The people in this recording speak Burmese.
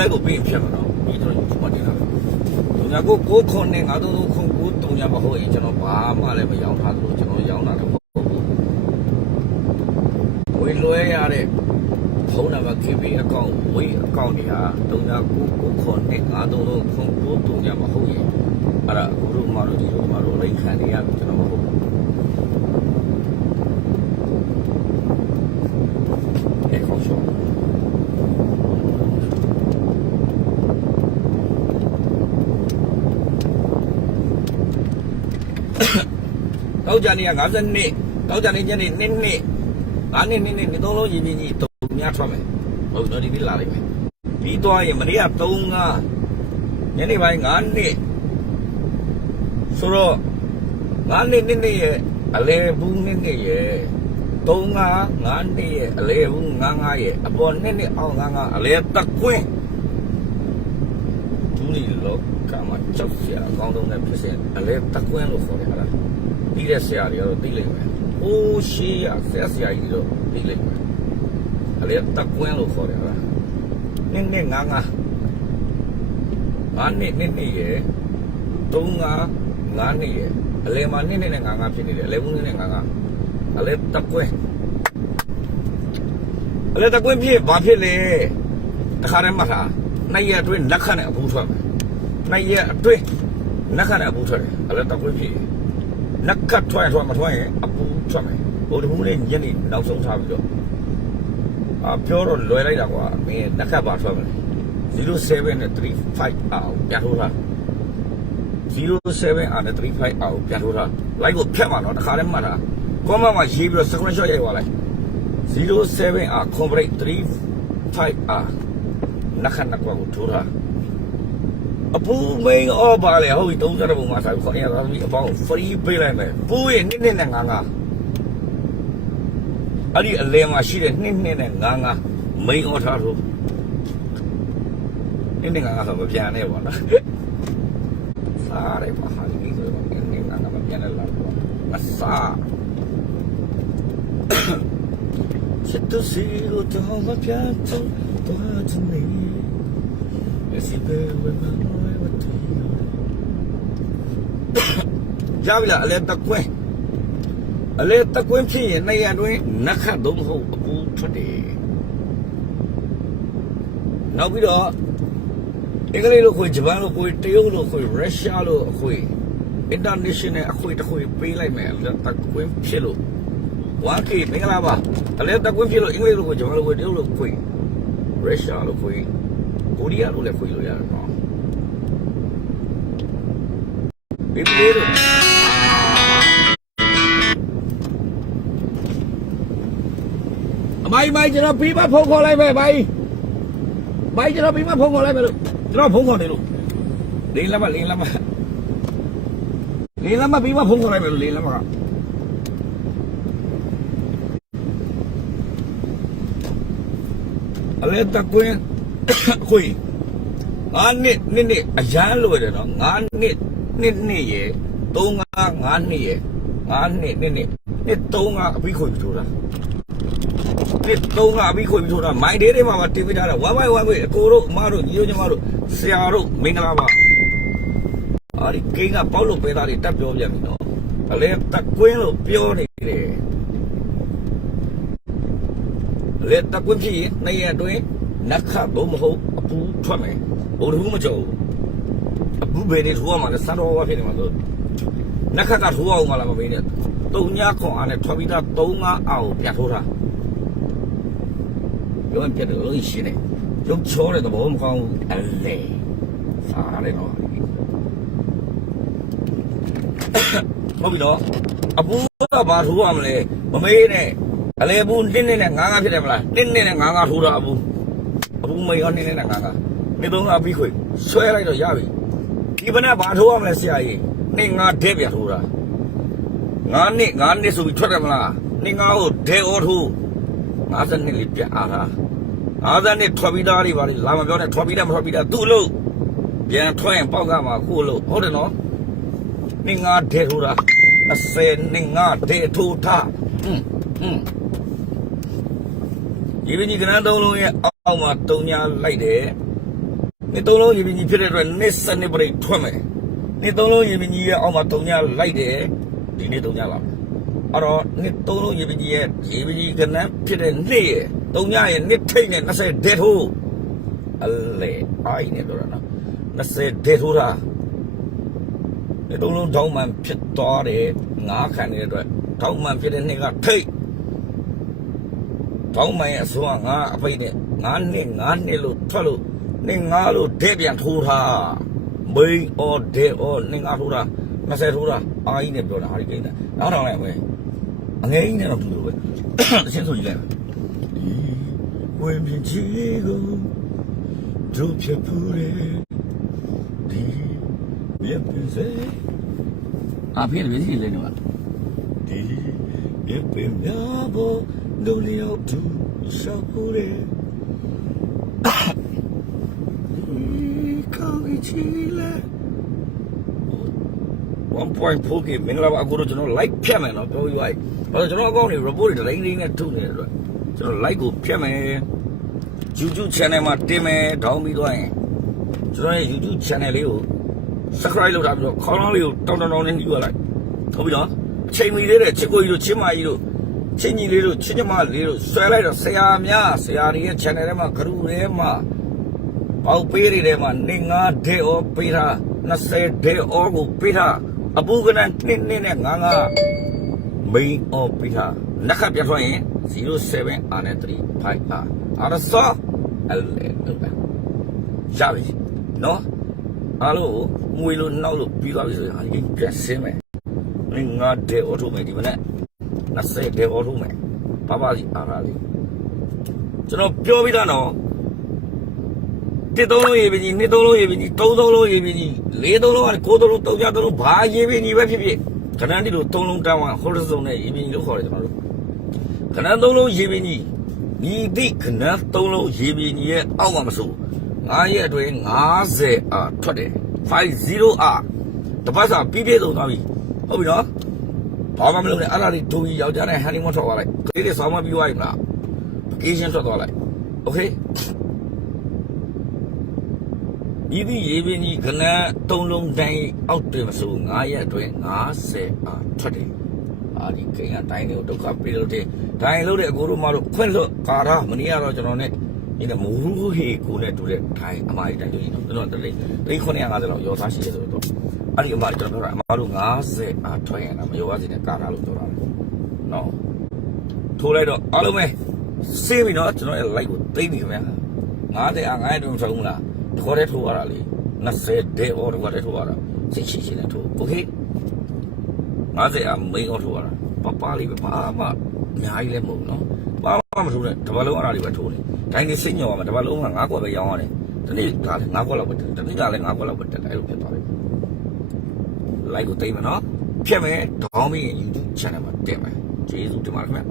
လိုက်ကိုပြီးဖြစ်မှာတော့ပြီးတော့ယူမှနေတာတုံညာကိုခွန်နဲ့ငါတို့ခွန်ကိုတုံညာမဟုတ်ရင်ကျွန်တော်ဘာမှလည်းမရောင်းထားသလိုကျွန်တော်ရောင်းတာလည်းမဟုတ်ဘူးဝေလွဲရတဲ့ဖုန်းနံပါတ် KB အကောင့်ဝေးအကောင့်တွေဟာတုံညာကိုခွန်နဲ့ငါတို့ခွန်ကိုတုံညာမဟုတ်ရင်အဲ့ဒါအခုတို့မှတို့ဒီလိုမှတို့လိမ့်ခံနေရပြီကျွန်တော်မဟုတ်ဘူးအဲ့ခေါ်ရှော့တောက်ကြနေက50နှစ်တောက်ကြနေညနေ2နှစ်5နှစ်2နှစ်ဒီသုံးလုံးရင်းကြီးတုံများထွက်မယ်ဟုတ်တော့ဒီနေ့လာလိုက်မယ်ပြီးသွားရင်မနေ့က3 5ညနေပိုင်း5နှစ်ဆိုတော့5နှစ်2နှစ်ရဲ့အလဲဘူး2နှစ်ရဲ့3 5 5နှစ်ရဲ့အလဲဘူး5 5ရဲ့အပေါ်2နှစ်အောင်5 5အလဲတက်ကွင်းသူနေလောကမှာကြောက်စရာအကောင်းဆုံးနဲ့ဖြစ်စေအလဲတက်ကွင်းလို့ခေါ်တယ်ဟာလားပြီးတဲ့ဆရာတွေကတော့သိလိမ့်မယ်။အိုးရှေးရဆရာကြီးတို့သိလိမ့်မယ်။အလေတက်ကွင်းလို့ခေါ်တယ်ဟာ။နှစ်5 5 5နှစ်ရယ်3 5 5နှစ်ရယ်အလေမှာ2နဲ့5 5ဖြစ်နေတယ်အလေဘူး2နဲ့5 5အလေတက်ကွင်းအလေတက်ကွင်းဖြစ်ဘာဖြစ်လဲတခါတည်းမှတ်ထားနှစ်ရက်အတွင်းလက်ခတ်နဲ့အပူထွက်မယ်နှစ်ရက်အတွင်းလက်ခတ်နဲ့အပူထွက်တယ်အလေတက်ကွင်းဖြစ်နက်ကတ်ထွက်မထွက်ရင်အပူထွက်မယ်ဟိုတခုလေးညနေနောက်ဆုံးထားပြီးတော့ပြောတော့လွယ်လိုက်တာကွာမင်းနက်ကတ်ပါထွက်မယ်07နဲ့35အောင်ပြန်ထိုးထား07နဲ့35အောင်ပြန်ထိုးထားလိုက်ကိုဖြတ်မှာတော့တခါတည်းမှတ်တာကွန်မန့်မှာရေးပြီးတော့ screenshot ရိုက်သွားလိုက်07 complete 35နက်ကတ်ကိုထိုးထားအပူမင်းအော်ပါလေဟုတ်ပြီ30ပုံမှာဆိုင်ခေါင်းရသားသမီးအပေါင်း free ပေးလိုက်မယ်ပူးရဲ့2နဲ့5 5အဲ့ဒီအလဲမှာရှိတဲ့2နဲ့5 5မိန်အော်ထားလို့2နဲ့5 5ဆိုမပြန်နဲ့ပေါ့နော်စားလိုက်ပါဟာဒီဆိုတော့2နဲ့5 5မပြန်နဲ့လားမစားချက်သူစီလို့တော့မပြန်တော့တော့ချင်နေစီပဲဝဲမှာရပြီလားအလဲတက်ကွင်းဖြစ်ရင်နှစ်ရက်တွင်နက်ခတ်တော့မဟုတ်အပူထွက်တယ်နောက်ပြီးတော့အင်္ဂလိပ်လိုခွေဂျပန်လိုခွေတရုတ်လိုခွေရုရှားလိုအခွေ international အခွေတစ်ခွေပေးလိုက်မယ်အလဲတက်ကွင်းဖြစ်လို့ 1K မင်္ဂလာပါအလဲတက်ကွင်းဖြစ်လို့အင်္ဂလိပ်လိုခွေဂျပန်လိုခွေတရုတ်လိုခွေရုရှားလိုခွေကိုရီးယားလိုလည်းခွေလို့ရတယ်နော်ဘေဘီလေးတို့အမိုင်းကျွန်တော်ပြီးမှဖုန်းခေါ်လိုက်မယ်မိုင်းကျွန်တော်ပြီးမှဖုန်းခေါ်လိုက်မယ်လို့ကျွန်တော်ဖုန်းခေါ်နေလို့လင်းလက်မပြီးမှဖုန်းခေါ်လိုက်မယ်လို့လင်းလက်မကအလဲတကွင်းခွေ9နှစ်အရန်လွယ်တယ်နော်9နှစ်ရယ်3 5 5နှစ်ရယ်5နှစ်နှစ်3 5အပြီးခွေပြီးထိုးတာနှစ်3 5အပြီးခွေပြီးထိုးတာမိုင်းလေးတွေမှာတင်ပြထားတာ1 by 1ခွေအကိုတို့အမတို့ညီတို့ညီမတို့ဆရာတို့မင်္ဂလာပါအားဒီကိန်းကပေါက်လို့ပဲသားတွေတက်ပြောပြန်ပြီနော်အလဲတက်ကွင်းလို့ပြောနေတယ်အလဲတက်ကွင်းဖြစ်ရင်နှစ်ရက်အတွင်းနက်ခတ်တော့မဟုတ်အပူထွက်မယ်ဘိုးဘူးမကြောက်အပူပဲတွေထိုးရမှာလဲစံတော်ဝါဖြစ်နေမှာဆိုနက်ခတ်ကထိုးအောင်မလားမမေးနဲ့တုံညာခွန်အားနဲ့ထွက်ပြီးသား3 5အောင်ပြန်ထိုးတာရုံးပြတ်တယ်လို့ရှိနေရုပ်ချောတဲ့သဘောမကောင်းဘူးအလဲစားရတယ်နော်ဟုတ်ပြီနော်အပူကဘာထိုးရမလဲမမေးနဲ့အလဲဘူး1နဲ့5 5ဖြစ်တယ်မလား1နဲ့5 5ထိုးတာအပူမေရောနေနေတာငါနေတော့အပြီးခွေဆွဲလိုက်တော့ရပြီဒီဘနဲ့ဘာထိုးရမလဲဆရာကြီးနေငါဒဲပြထိုးတာ9နှစ်ဆိုပြီးထွက်တယ်မလားနေငါကိုဒဲအောထိုး50နှစ်လေးပြအားတာ50နှစ်ထွက်ပြီးသားတွေပါလေလာမပြောနဲ့ထွက်ပြီးသားမထွက်ပြီးသားသူ့လို့ပြန်ထွက်ရင်ပေါက်ကမှာခု့လို့ဟုတ်တယ်နော်နေငါဒဲထိုးတာ20နေငါဒဲထိုးတာဒီပင်ကြီးကနန်းသုံးလုံးရဲ့အောက်မှာတုံညာလိုက်တယ် နေသုံးလုံးရေပင်ကြီးဖြစ်တဲ့အတွက်နှစ်စနစ်ပရိတ်ထွက်မယ်နေသုံးလုံးရေပင်ကြီးရဲ့အောက်မှာ3ညလိုက်တယ်ဒီနေ့3ညလာအဲ့တော့နှစ်သုံးလုံးရေပင်ကြီးရဲ့ရေပင်ကြီးကနန်းဖြစ်တဲ့နှစ်ရဲ့3ညရဲ့နှစ်ထိတ်နဲ့20ဒေထိုးအလေအိုင်းနေတော့နော်20ဒေထိုးတာနေသုံးလုံးတောင်းမှန်ဖြစ်သွားတယ်ငါးခံနေတဲ့အတွက်တောင်းမှန်ဖြစ်တဲ့နှစ်ကထိတ်တောင်းမှန်ရဲ့အစွမ်းငါအပိတ်နဲ့9နှစ်လို့ထွက်လို့နေငါလို့ဒဲပြန်ထိုးထားမိန်အော်ဒဲအော်နေငါထိုးတာ20ထိုးတာအာကြီးနဲ့ပြောတာဟာဒီကိန်းနောက်တော့လည်းပဲအငယ်ကြီးနဲ့တော့တူလို့ပဲအချင်းဆိုကြည့်လိုက်ဝင်ပြင်းချီကိုဒုဖြစ်ဖူးတယ်ဒီမြက်ပြစေအဖေလည်းစီလေးနော်ဒီမြက်ပြများဖို့ဒုလျောက်သူရှောက်ဖူးတယ်1.4K မင်္ဂလာပါအခုတော့ကျွန်တော် like ဖြတ်မယ်နော်ပြောပြီးသွားပြီ။ဘာလို့ကျွန်တော်အကောင့်တွေ report တွေတိုင်းတိုင်းနဲ့ထုတ်နေတဲ့အတွက်ကျွန်တော် like ကိုဖြတ်မယ်။ YouTube channel မှာတင်မယ်ဒေါင်းပြီးသွားရင်ကျွန်တော်ရဲ့ YouTube channel လေးကို subscribe လုပ်ထားပြီးတော့ခေါင်းလောင်းလေးကိုတောင်းနဲ့နှီးရလိုက်။ဟုတ်ပြီနော်။အချိန်မီလေးတဲ့ချစ်ကိုကြီးတို့ချင်းမကြီးတို့ချင်းကြီးလေးတို့ချင်းကျမလေးတို့ဆွဲလိုက်တော့ဆရာတွေရဲ့ channel ထဲမှာဂရုထဲမှာပေါက်ပေးတွေထဲမှာနေငါဒေအောပေးထား20ဒေအောကိုပေးထားအပူကနန်းနှစ်နဲ့ငါမိန်အောပေးထားနခပြထွက်ရင်07 Rနဲ့3 5 R အဲ့ဒါစောအဲ့လေဟုတ်ပါရပြီနော်အားလို့ငွေလို့နောက်လို့ပြီးသွားပြီဆိုရင်ဒီပြန်ဆင်းမယ်နေငါဒေအောထုတ်မယ်ဒီမနေ့20ဒေအောထုတ်မယ်ဘာစီအားလားလေကျွန်တော်ပြောပြီးသားနော်တစ်သုံးလုံးရေပင်ကြီးနှစ်သုံးလုံးရေပင်ကြီးသုံးသုံးလုံးရေပင်ကြီးလေးသုံးလုံးကကိုးသုံးလုံးသုံးကြသုံးလုံးဘာရေပင်ကြီးပဲဖြစ်ဖြစ်ခဏတိလို့သုံးလုံးတောင်းအောင်ဟိုရစုံနဲ့ရေပင်ကြီးလို့ခေါ်တယ်ကျွန်တော်တို့ခဏသုံးလုံးရေပင်ကြီးညီတိခဏသုံးလုံးရေပင်ကြီးရဲ့အောက်မှာမစိုး9ရက်အတွင်း50အာထွက်တယ်50အာတပတ်စာပြီးပြည့်စုံသွားပြီဟုတ်ပြီနော်ဘာမှမလုပ်နဲ့အဲ့ဒါတွေဒုံကြီးယောက်ျားနဲ့ဟန်နီမွန်းထွက်သွားလိုက်ကလေးတွေဆောင်းမပြီးသွားပြီမလားဗကေးရှင်းထွက်သွားလိုက်โอเคဒီရေပင်ကြီးကနန်း3လုံးတိုင်းအောက်တယ်မဆို9ရက်အတွင်း50အာထွက်တယ်အာဒီကိန်းကတိုင်းတွေကိုဒုက္ခပေးလို့တဲ့တိုင်းလို့တဲ့အကိုတို့မတို့ခွင့်လွတ်ကာတာမနေ့ကတော့ကျွန်တော်နဲ့ဒီကမိုးဟေကိုနဲ့တူတဲ့တိုင်းအမကြီးတိုင်းတို့ကျွန်တော်တလေး3950လောက်ရောသားရှိတယ်ဆိုတော့အဲ့ဒီအမကျွန်တော်တို့အမတို့50အာထွက်ရင်တော့မရောပါစေနဲ့ကာတာလို့ပြောတာလေနော်ထိုးလိုက်တော့အားလုံးပဲစေးပြီနော်ကျွန်တော်ရဲ့ like ကိုသိပြီခင်ဗျာ50အာ900တုံးဆုံးမလားတခေါ်တဲ့ထိုးရတာလေ20ဒေအော်တခေါ်တဲ့ထိုးရတာစိတ်ရှိနဲ့ထိုးโอเค50အာမိန်အော်ထိုးရတာပလေးပဲဘာမှအများကြီးလည်းမဟုတ်နော်ဘာမှမထိုးနဲ့တပတ်လုံးအဲ့ဒါတွေပဲထိုးနေတိုင်းနေစိတ်ညော်ရမှာတပတ်လုံးက9ခွက်ပဲရောင်းရတယ်ဒီနေ့ဒါလည်း9ခွက်လောက်ပဲတနေ့ကလည်း9ခွက်လောက်ပဲတက်တယ်အဲ့လိုဖြစ်သွားပြီ like ကိုသိမ်းမယ်နော်ဖြတ်မယ်ဒေါင်းပြီး YouTube channel မှာတက်မယ်ကျေးဇူးတင်ပါတယ်ခင်ဗျ